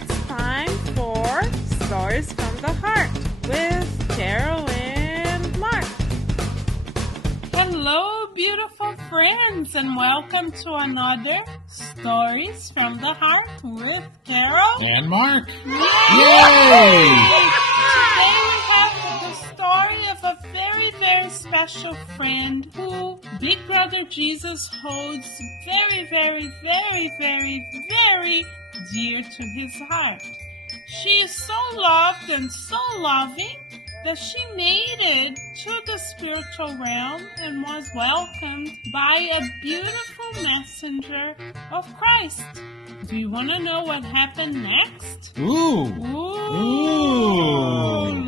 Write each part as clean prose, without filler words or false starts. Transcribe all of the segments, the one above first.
It's time for Stories from the Heart with Carol and Mark. Hello, beautiful friends, and welcome to another Stories from the Heart with Carol and Mark. Yay! Today we have the story of a very, very special friend who Big Brother Jesus holds very, very, very, very, very dear to his heart. She is so loved and so loving that she made it to the spiritual realm and was welcomed by a beautiful messenger of Christ. Do you want to know what happened next? Ooh!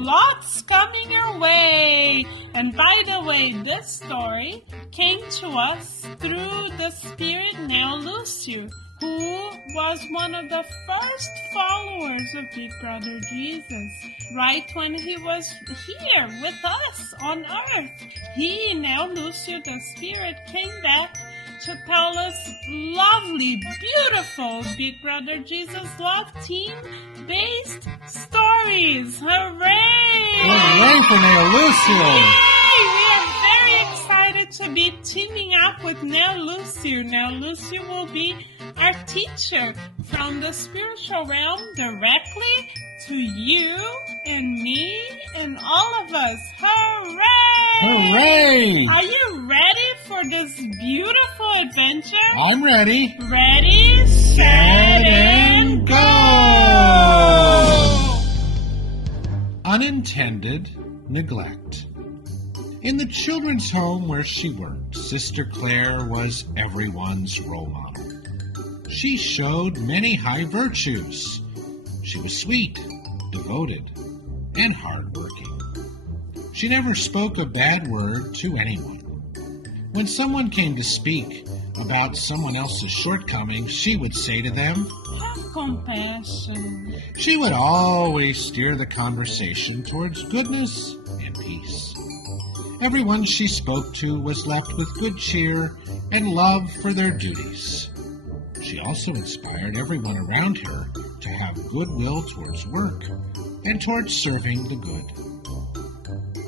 Lots coming your way! And by the way, this story came to us through the spirit Nell Lucio, who was one of the first followers of Big Brother Jesus, right when he was here with us on earth. Nell Lucio, the spirit, came back to tell us lovely, beautiful Big Brother Jesus Love Team-based stories. Hooray! Hooray for Nell Lucio! We are very excited to be teaming up with Nell Lucio. Nell Lucio will be our teacher from the spiritual realm directly to you and me and all of us. Hooray! Hooray! Are you ready for this beautiful adventure? I'm ready. Ready, set, and go! Unintended Neglect. In the children's home where she worked, Sister Claire was everyone's role model. She showed many high virtues. She was sweet, devoted, and hardworking. She never spoke a bad word to anyone. When someone came to speak about someone else's shortcomings, she would say to them, "Have compassion." She would always steer the conversation towards goodness and peace. Everyone she spoke to was left with good cheer and love for their duties. She also inspired everyone around her to have goodwill towards work and towards serving the good.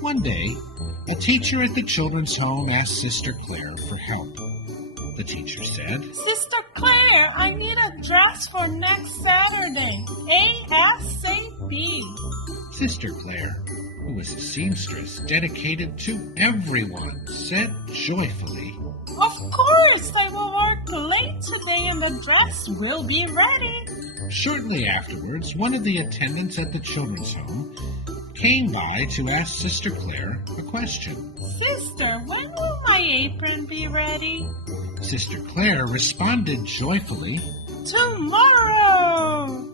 One day, a teacher at the children's home asked Sister Claire for help. The teacher said, "Sister Claire, I need a dress for next Saturday, ASAP." Sister Claire, who was a seamstress dedicated to everyone, said joyfully, "Of course, I will work late today and the dress will be ready." Shortly afterwards, one of the attendants at the children's home came by to ask Sister Claire a question. "Sister, when will my apron be ready?" Sister Claire responded joyfully, "Tomorrow!"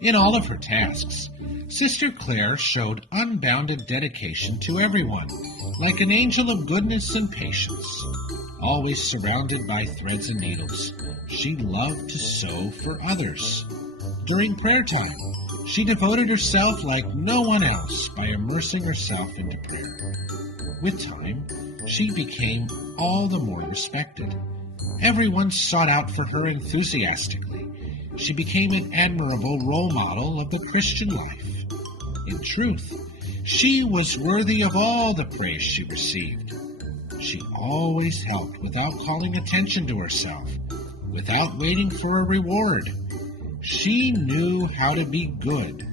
In all of her tasks, Sister Claire showed unbounded dedication to everyone, like an angel of goodness and patience. Always surrounded by threads and needles, she loved to sew for others. During prayer time, she devoted herself like no one else by immersing herself into prayer. With time, she became all the more respected. Everyone sought out for her enthusiastically. She became an admirable role model of the Christian life. In truth, she was worthy of all the praise she received. She always helped without calling attention to herself, without waiting for a reward. She knew how to be good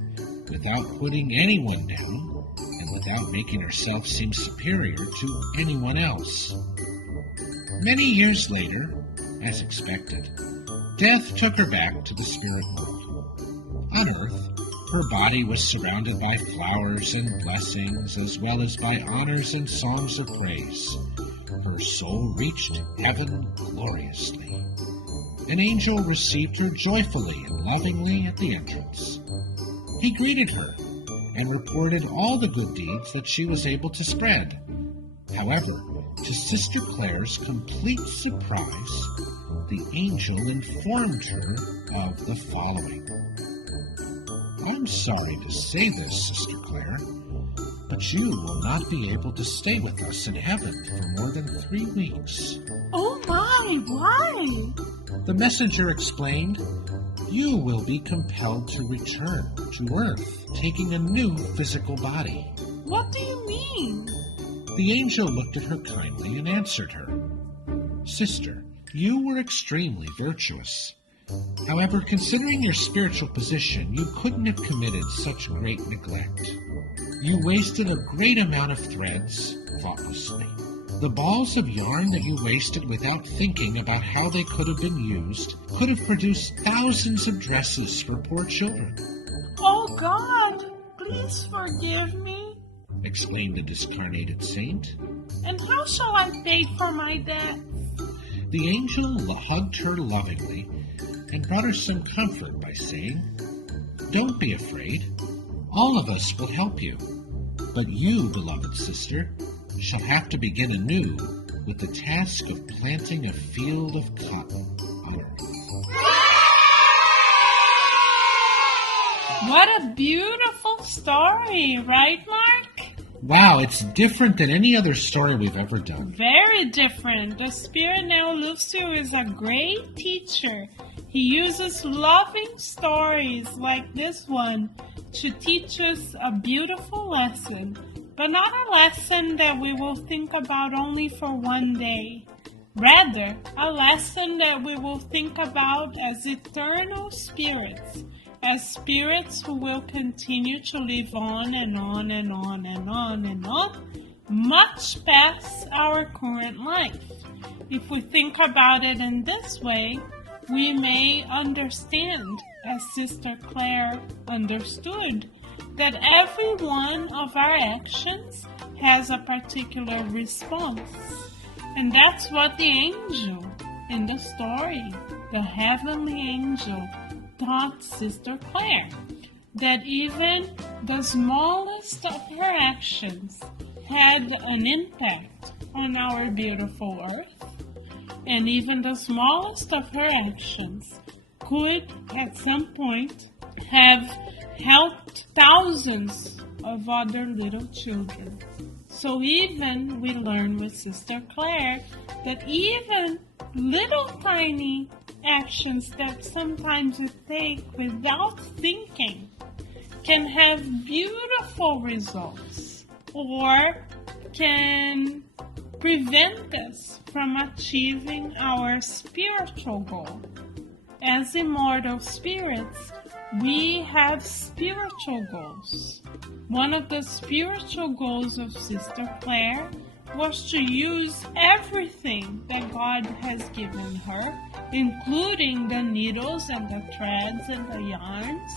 without putting anyone down and without making herself seem superior to anyone else. Many years later, as expected, death took her back to the spirit world. On earth, her body was surrounded by flowers and blessings, as well as by honors and songs of praise. Her soul reached heaven gloriously. An angel received her joyfully and lovingly at the entrance. He greeted her and reported all the good deeds that she was able to spread. However, to Sister Claire's complete surprise, the angel informed her of the following. "I'm sorry to say this, Sister Claire, but you will not be able to stay with us in heaven for more than 3 weeks. Oh my, why? The messenger explained, you will be compelled to return to Earth, taking a new physical body. What do you mean? The angel looked at her kindly and answered her, Sister, you were extremely virtuous. However, considering your spiritual position, you couldn't have committed such great neglect. You wasted a great amount of threads thoughtlessly. The balls of yarn that you wasted without thinking about how they could have been used could have produced thousands of dresses for poor children. Oh God, please forgive me. Exclaimed the discarnated saint. And how shall I pay for my debt? The angel hugged her lovingly and brought her some comfort by saying, Don't be afraid. All of us will help you. But you, beloved sister, shall have to begin anew with the task of planting a field of cotton on earth. What a beautiful story, right, Mark? Wow, it's different than any other story we've ever done. Very different. The Spirit now Lucio is a great teacher. He uses loving stories like this one to teach us a beautiful lesson, but not a lesson that we will think about only for one day. Rather, a lesson that we will think about as eternal spirits, as spirits who will continue to live on and on and on and on and on, much past our current life. If we think about it in this way, we may understand, as Sister Claire understood, that every one of our actions has a particular response. And that's what the angel in the story, the heavenly angel, taught Sister Claire, that even the smallest of her actions had an impact on our beautiful earth, and even the smallest of her actions could at some point have helped thousands of other little children. So even we learn with Sister Claire that even little tiny actions that sometimes we take without thinking can have beautiful results or can prevent us from achieving our spiritual goal. As immortal spirits, we have spiritual goals. One of the spiritual goals of Sister Claire was to use everything that God has given her, including the needles and the threads and the yarns,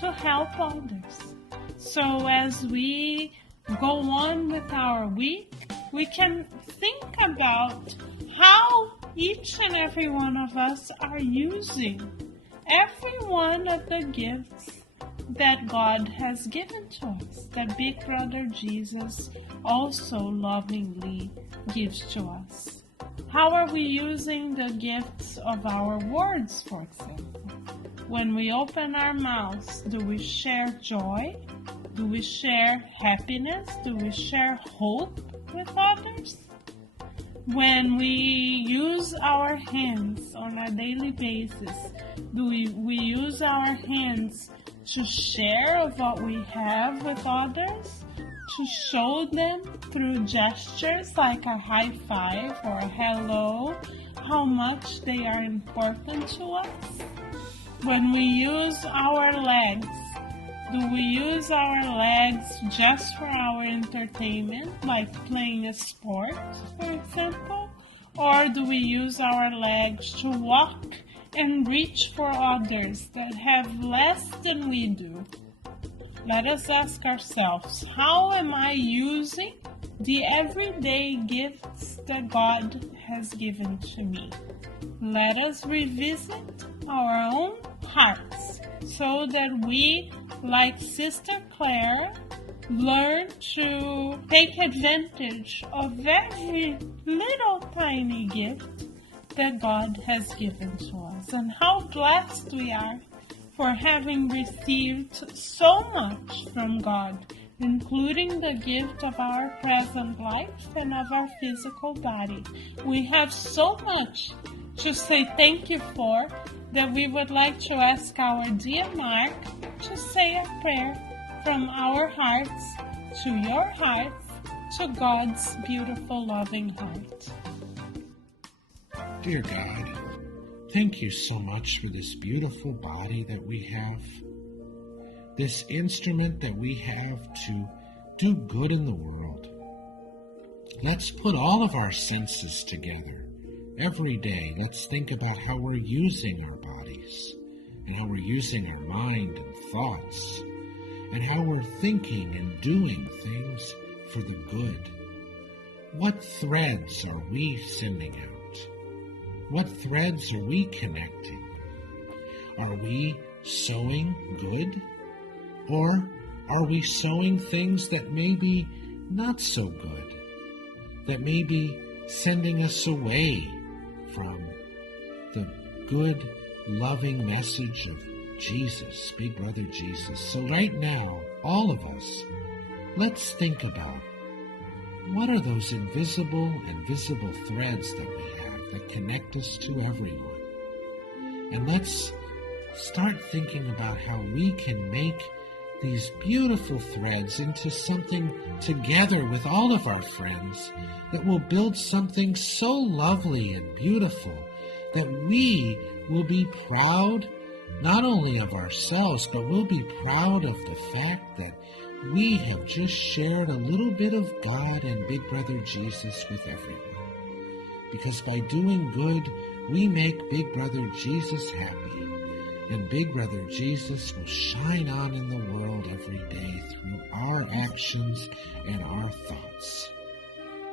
to help others. So as we go on with our week, we can think about how each and every one of us are using every one of the gifts that God has given to us, that Big Brother Jesus also lovingly gives to us. How are we using the gifts of our words, for example? When we open our mouths, do we share joy? Do we share happiness? Do we share hope with others? When we use our hands on a daily basis, do we use our hands to share of what we have with others? To show them through gestures like a high five or a hello how much they are important to us? When we use our legs, do we use our legs just for our entertainment, like playing a sport, for example? Or do we use our legs to walk and reach for others that have less than we do? Let us ask ourselves, how am I using the everyday gifts that God has given to me? Let us revisit our own hearts so that we, like Sister Claire, learn to take advantage of every little tiny gift that God has given to us, and how blessed we are for having received so much from God, including the gift of our present life and of our physical body. We have so much to say thank you for, that we would like to ask our dear Mark to say a prayer from our hearts to your hearts to God's beautiful, loving heart. Dear God, thank you so much for this beautiful body that we have, this instrument that we have to do good in the world. Let's put all of our senses together. Every day, let's think about how we're using our bodies, and how we're using our mind and thoughts, and how we're thinking and doing things for the good. What threads are we sending out? What threads are we connecting? Are we sowing good? Or are we sowing things that may be not so good, that may be sending us away from the good, loving message of Jesus, Big Brother Jesus? So right now, all of us, let's think about what are those invisible and visible threads that we have that connect us to everyone. And let's start thinking about how we can make these beautiful threads into something together with all of our friends that will build something so lovely and beautiful that we will be proud not only of ourselves, but we'll be proud of the fact that we have just shared a little bit of God and Big Brother Jesus with everyone. Because by doing good, we make Big Brother Jesus happy. And Big Brother Jesus will shine on in the world every day through our actions and our thoughts.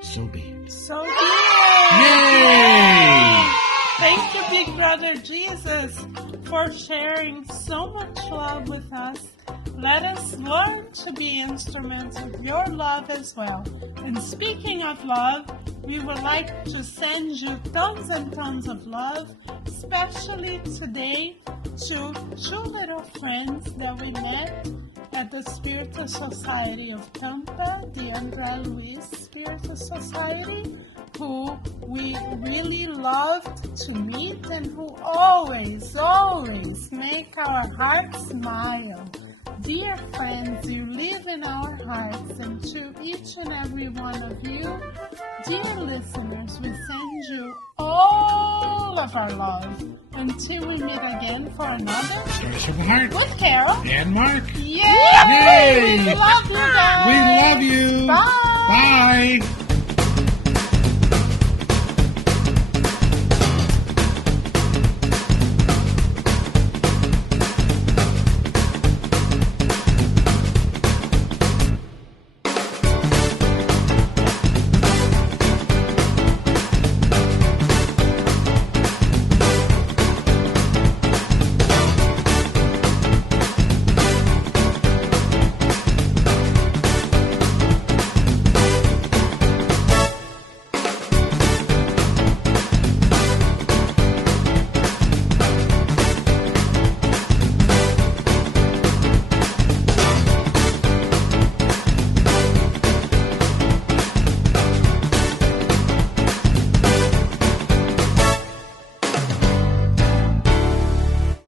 So be it. So be it! Yay! Thank you, Big Brother Jesus, for sharing so much love with us. Let us learn to be instruments of your love as well. And speaking of love, we would like to send you tons and tons of love, especially today to two little friends that we met at the Spiritus Society of Tampa, the André Luiz Spiritus Society, who we really loved to meet and who always make our hearts smile. Dear friends, you live in our hearts, and to each and every one of you, dear listeners, we send you all of our love. Until we meet again for another Stories from the Heart with Carol and Mark. Yay! Yay! We love you guys. We love you. Bye. Bye.